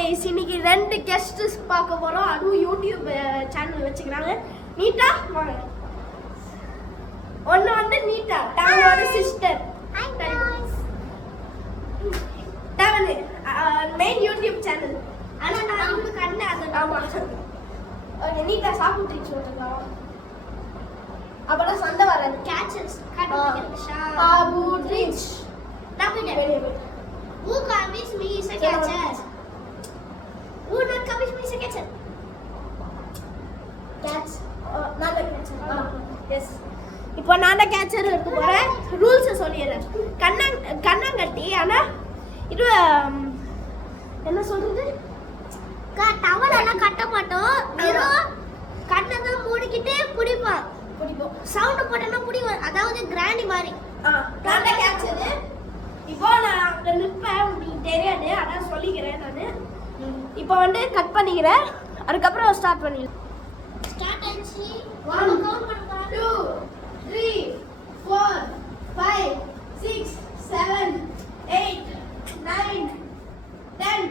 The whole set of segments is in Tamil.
गाइस இன்னைக்கு ரெண்டு கெஸ்ட்ஸ் பார்க்க போறோம். அதுவும் யூடியூப் சேனல் வச்சுக்கிறாங்க. நீட்டா வாங்க. ஒன்னு வந்து நீட்டா டாவோட சிஸ்டர். Hi guys. டாவனே மெயின் யூடியூப் சேனல். ஆனா நான் வந்து கண்ணு அத ஆமா. ஓகே நீட்டா சாப்பிட்டு சொல்றேன். அப்பதான் சண்டை வராது. கேச்சர்ஸ் கண்டுபிடிச்சா Babu rich. Double Who convince me is a catcher? Who not convince me is a catcher? Catch. நான் தான் கேட்சர். எஸ். இப்போ நான் தான் கேட்சர் எடுத்து போறேன். ரூல்ஸ் சொல்லிடுறேன். கண்ணாங்கட்டி ஆனா இது என்ன சொல்றது? டவல் எல்லாம் கட்ட மாட்டோம். வெறும் கண்ணை தான் மூடிக்கிட்டு பிடிப்போம். சவுண்ட் போட்டோம்னா பிடிக்கும். அதாவது கிராண்டி மாதிரி. நான் தான் கேட்சர். இப்போ நான் அங்க நிற்பேன். உங்களுக்கு தெரியாது. அதான் சொல்லிக்கிறேன் நான். இப்போ வந்து கட் பண்ணிக்கிறேன். அதுக்கப்புறம் ஸ்டார்ட் பண்ணிடலாம். ஸ்டார்ட் ஆச்சு. 1 கவுண்ட் பண்ண போறேன். 2 3 4 5 6 7 8 9 10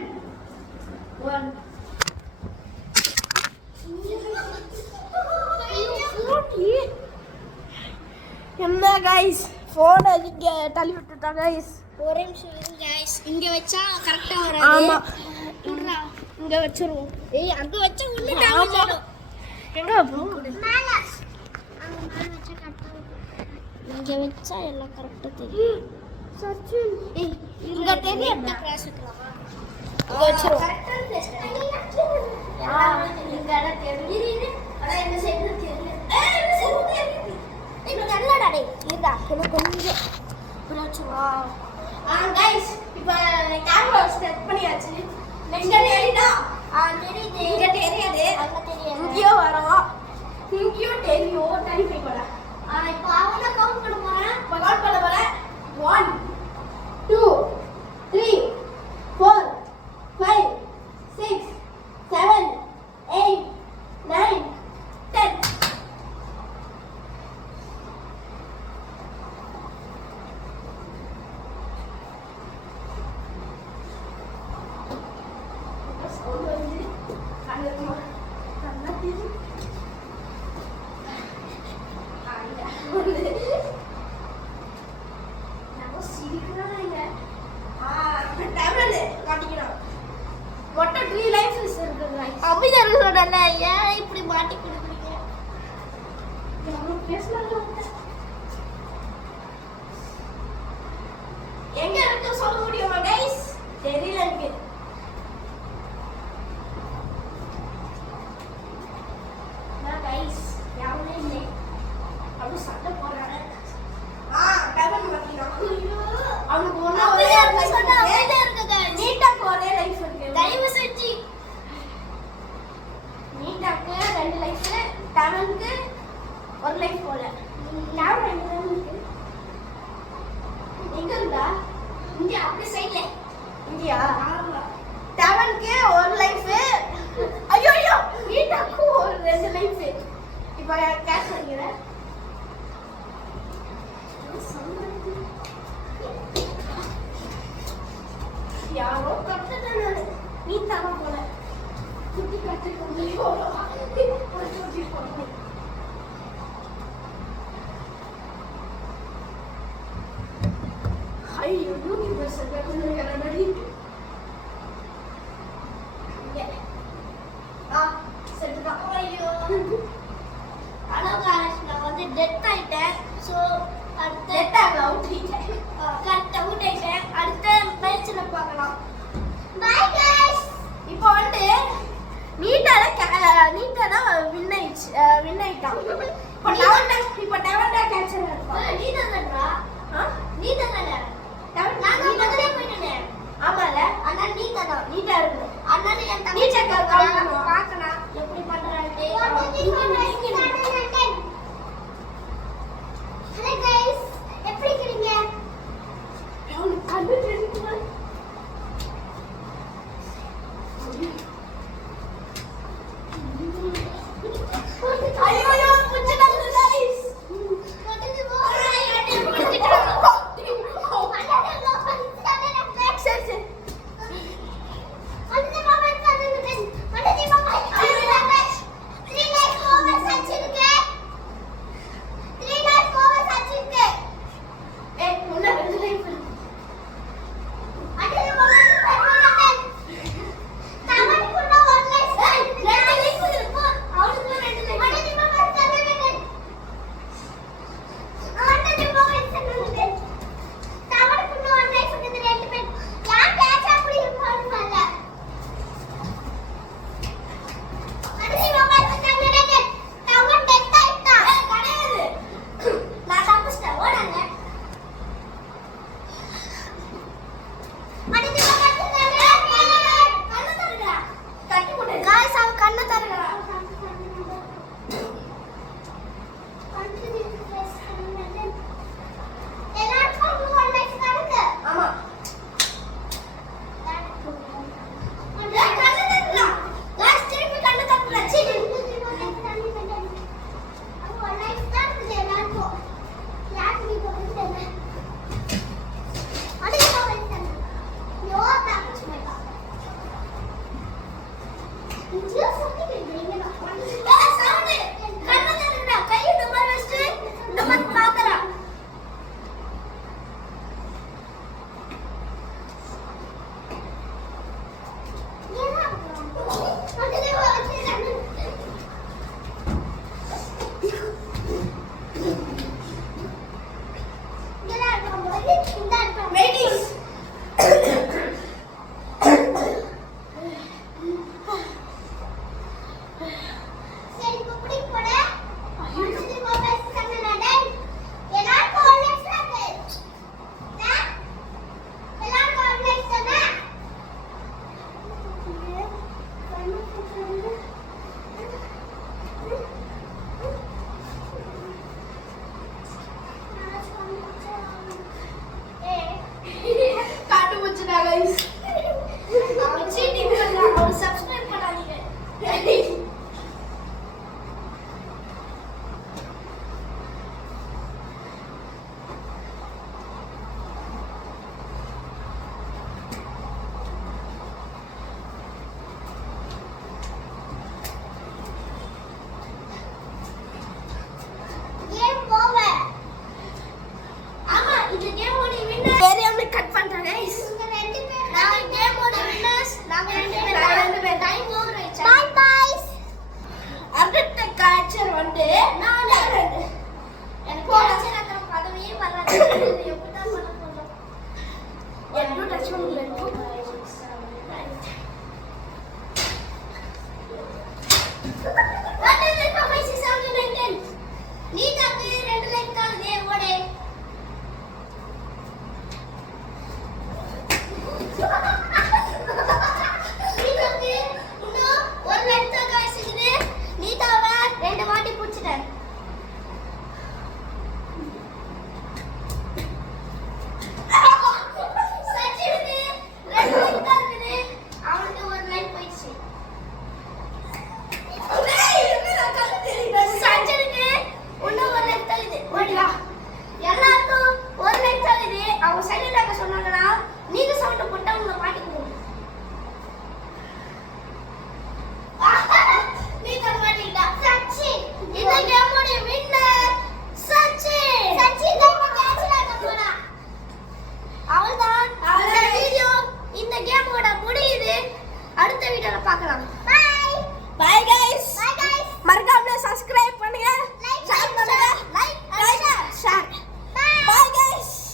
1 என்ன गाइस ஃபோன் அடிக்க தள்ளி விட்டுட்டா गाइस. ஒரே நிமிஷம் இருங்க गाइस. இங்க வச்சா கரெக்ட்டா வராது. ஆமா. விடுறா. இங்க வச்சிருவோம். ஏய் அங்க வச்சா உள்ள டேமேஜ் ஆகும். எங்க போ? மேல. அங்க மேல வச்சா கரெக்ட்டா வரும். இங்க வச்சா எல்லாம் கரெக்ட்டா தெரியும். சச்சு. ஏய் இங்க தெரியும் எப்படி கிராஷ் வைக்கலாமா? இங்க வச்சிருவோம். கரெக்ட்டா தெரியும். இங்க அட தெரியுது. அட இந்த சைடுல தெரியும். இந்த சைடுல தெரியும். இங்க நல்லடா டேய். இருடா. எனக்கு கொஞ்சம் பிரச்சனை. गाइस இப்போ கேமரா செட் பண்ணியாச்சு. நெக்ஸ்ட் தெரியுதா? தெரியுது. இங்க தெரியாது. அங்க தெரியாது. இங்கேயோ வரோம். இங்கேயோ தெரியும். டைப் பண்ண. இப்போ அவன கவுண்ட் பண்ண போறேன். கவுண்ட் பண்ண போறேன். 1 2 3 4 5 6 7 8 9 10 அமைதியா இருக்க சொல்றேன்ல. ஏன் இப்படி மாட்டி கொடுக்குறீங்க? எங்க இருக்கு சொல்ல முடியுமா गाइस? தெரியல எனக்கு. நான் गाइस யாருமே இல்லை. அது சண்டை போறாங்க. டபுள் மாத்தினான். அவனுக்கு ஒண்ணா ஒரே அமைதியா இருக்க guys. நீட்டா ஒரே லைஃப் இருக்கு. தயவு செஞ்சு நீட்டாக்கு 2 லைஃப், டபுளுக்கு 1 லைஃப் போல. யாரும் 2 லைஃப் இருக்கு. எங்க இருந்தா? இங்க அப்படி சைடுல. இந்தியா ஆமா. டவனுக்கு 1 லைஃப். ஐயோ ஐயோ நீட்டாக்கு 2 லைஃப். இப்போ கேஷ் பண்ணிக்கிறேன். யாரோ கட்டதானே நீட்டாக போல குட்டி கட்டி கொண்டு போறோம். ஐயோ யூடியூபர் செல்லுங்க. செட்டுதான். ஐயோ. ஹலோ गाइस, நான் வந்து டெத் ஆயிட்டேன். சோ அடுத்து டெட்டாக அவுட்டிட்டேன். கட் அவுட் ஆயிட்டேன். அடுத்த மேட்ச்ல பார்க்கலாம். By guys. இப்போ வந்து நீட்டால வின் ஆயிட்டான். இப்போ டவன்டா கேட்சர் இருப்பான். நீ தானடா? நீ தானடா? நான் முதல்ல போயிட்டேன். ஆமால அண்ணா நீ தானா? நீட்டா இருக்கு. அண்ணா என் நீ செக் தங்கச்சி பார்க்கணும். எப்படி பண்றான்ட்டு. ஹலோ गाइस, எப்படி இருக்கீங்க? அவனுக்கு கண்ணு தெரியுமா? ஐயோ ஐயோ புடிச்சிட்டாங்க गाइस. கொண்டு போ. யாரே புடிச்சிட்டாங்க. அண்ணா லோ பண்ணி. சரி சரி. அண்ணா மாமா அடுத்த வீடியோல பார்க்கலாம். Bye guys. Bye guys.